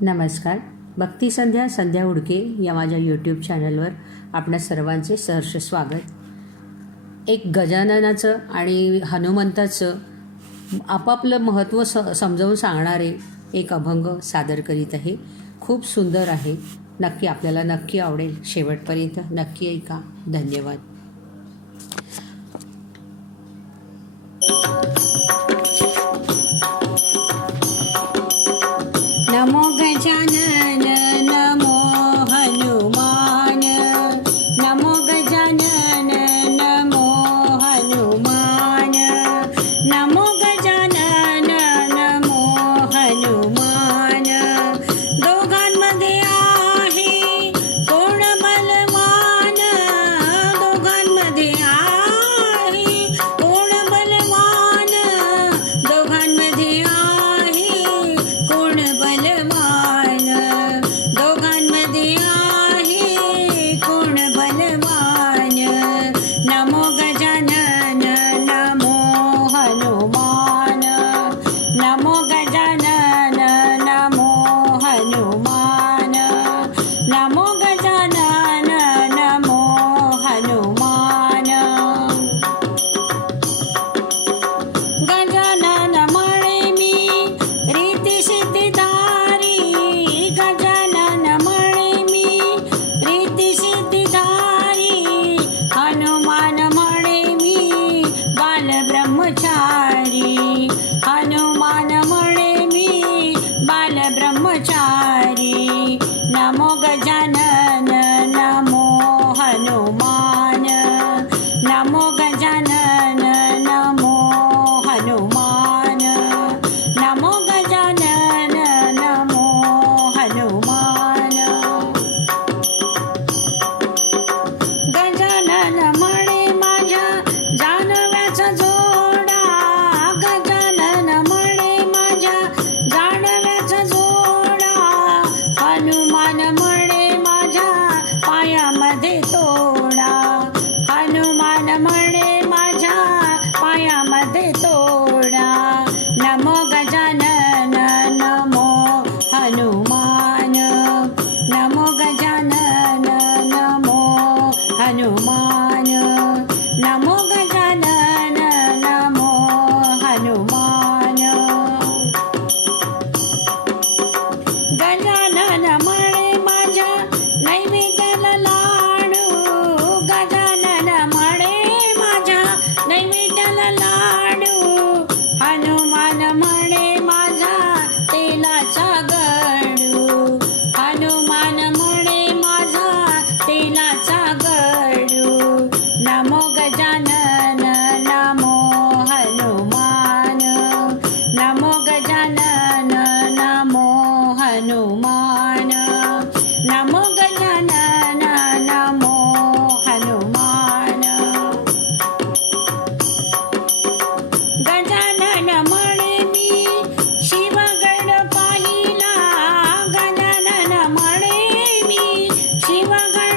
नमस्कार. भक्ती संध्या संध्या उडके या माझ्या यूट्यूब चॅनलवर आपल्या सर्वांचे सहर्ष स्वागत. एक गजाननाचं आणि हनुमंताचं आपापलं महत्त्व स समजावून सांगणारे एक अभंग सादर करीत आहे. खूप सुंदर आहे. नक्की आपल्याला नक्की आवडेल. शेवटपर्यंत नक्की ऐका. धन्यवाद. Namo.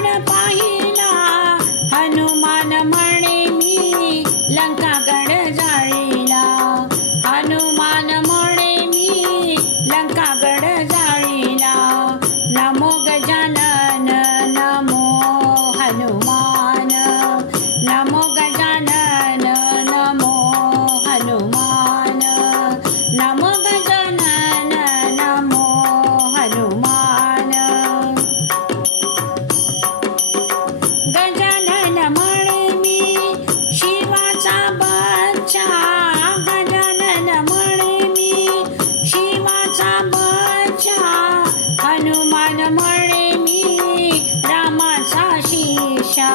பாயே शिषा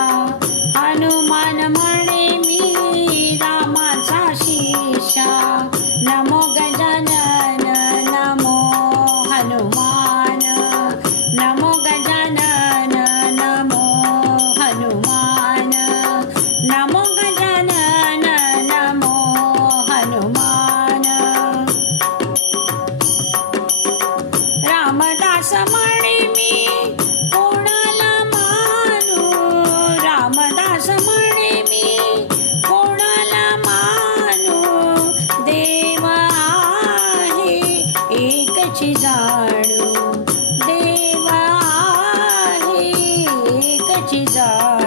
हनुमान म्हणे मी रामाचा शिषा नमो गजानन नमो हनुमान नमो गजानन. चिदा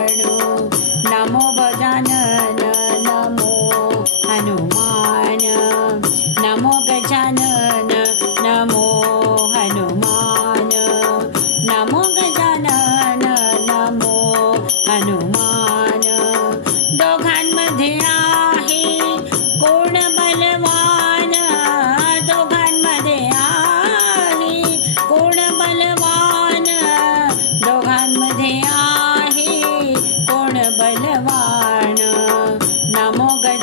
namo gaya